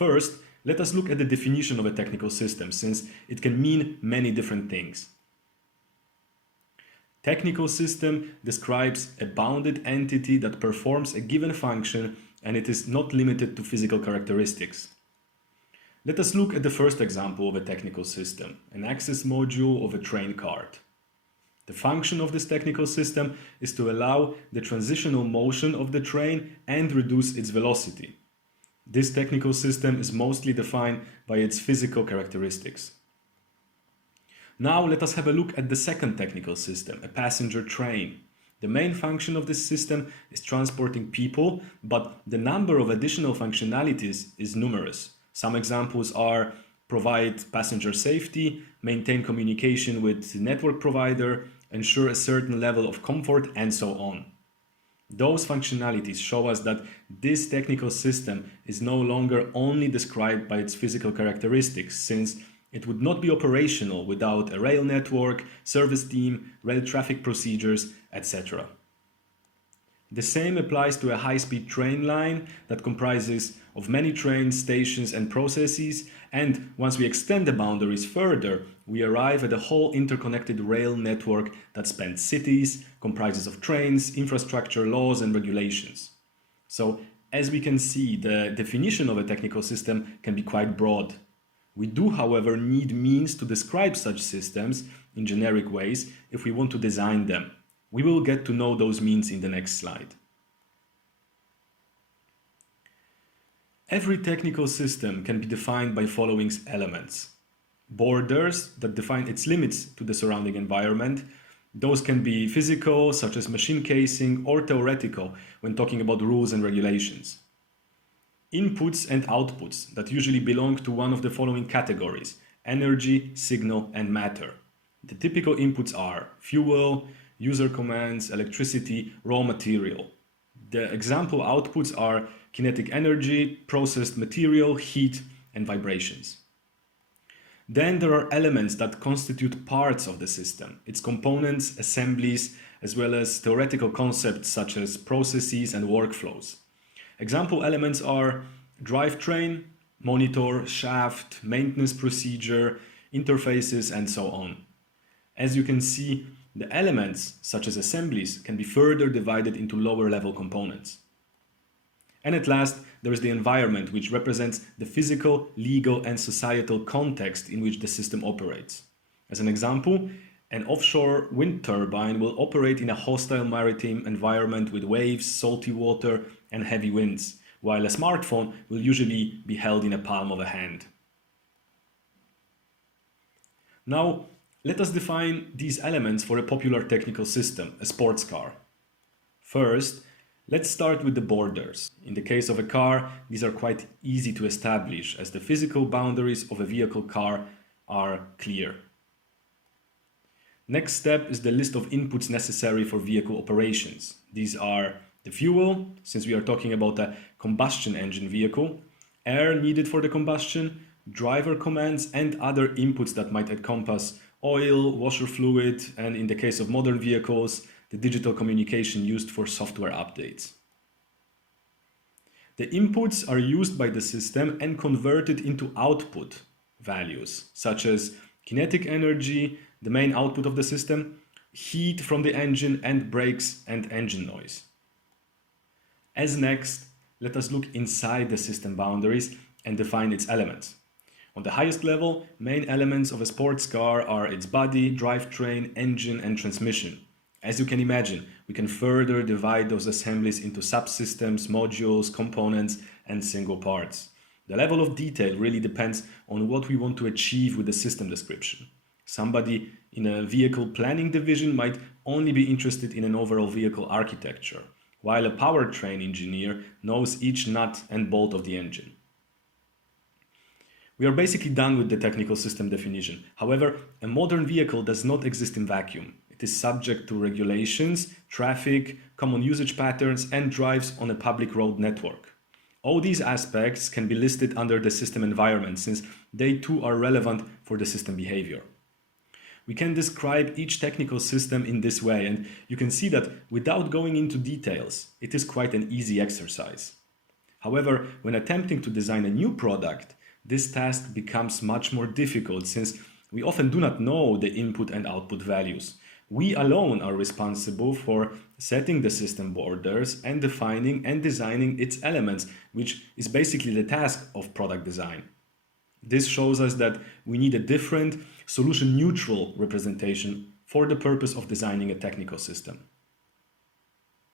First, let us look at the definition of a technical system, since it can mean many different things. Technical system describes a bounded entity that performs a given function, and it is not limited to physical characteristics. Let us look at the first example of a technical system, an access module of a train cart. The function of this technical system is to allow the transitional motion of the train and reduce its velocity. This technical system is mostly defined by its physical characteristics. Now let us have a look at the second technical system, a passenger train. The main function of this system is transporting people, but the number of additional functionalities is numerous. Some examples are provide passenger safety, maintain communication with the network provider, ensure a certain level of comfort, and so on. Those functionalities show us that this technical system is no longer only described by its physical characteristics, since it would not be operational without a rail network, service team, rail traffic procedures, etc. The same applies to a high-speed train line that comprises of many trains, stations, and processes, and once we extend the boundaries further, we arrive at a whole interconnected rail network that spans cities, comprises of trains, infrastructure, laws, and regulations. So, as we can see, the definition of a technical system can be quite broad. We do, however, need means to describe such systems in generic ways if we want to design them. We will get to know those means in the next slide. Every technical system can be defined by following elements. Borders that define its limits to the surrounding environment. Those can be physical, such as machine casing, or theoretical when talking about rules and regulations. Inputs and outputs that usually belong to one of the following categories: energy, signal, and matter. The typical inputs are fuel, user commands, electricity, raw material. The example outputs are kinetic energy, processed material, heat, and vibrations. Then there are elements that constitute parts of the system, its components, assemblies, as well as theoretical concepts such as processes and workflows. Example elements are drivetrain, monitor, shaft, maintenance procedure, interfaces, and so on. As you can see, the elements, such as assemblies, can be further divided into lower level components. And at last, there is the environment, which represents the physical, legal, and societal context in which the system operates. As an example, an offshore wind turbine will operate in a hostile maritime environment with waves, salty water, and heavy winds, while a smartphone will usually be held in a palm of a hand. Now, let us define these elements for a popular technical system, a sports car. First, let's start with the borders. In the case of a car, these are quite easy to establish, as the physical boundaries of a vehicle car are clear. Next step is the list of inputs necessary for vehicle operations. These are the fuel, since we are talking about a combustion engine vehicle, air needed for the combustion, driver commands, and other inputs that might encompass oil, washer fluid, and in the case of modern vehicles, the digital communication used for software updates. The inputs are used by the system and converted into output values, such as kinetic energy, the main output of the system, heat from the engine, and brakes and engine noise. As next, let us look inside the system boundaries and define its elements. On the highest level, main elements of a sports car are its body, drivetrain, engine, and transmission. As you can imagine, we can further divide those assemblies into subsystems, modules, components, and single parts. The level of detail really depends on what we want to achieve with the system description. Somebody in a vehicle planning division might only be interested in an overall vehicle architecture, while a powertrain engineer knows each nut and bolt of the engine. We are basically done with the technical system definition. However, a modern vehicle does not exist in vacuum. It is subject to regulations, traffic, common usage patterns, and drives on a public road network. All these aspects can be listed under the system environment, since they too are relevant for the system behavior. We can describe each technical system in this way, and you can see that without going into details, it is quite an easy exercise. However, when attempting to design a new product, this task becomes much more difficult since we often do not know the input and output values. We alone are responsible for setting the system borders and defining and designing its elements, which is basically the task of product design. This shows us that we need a different, solution-neutral representation for the purpose of designing a technical system.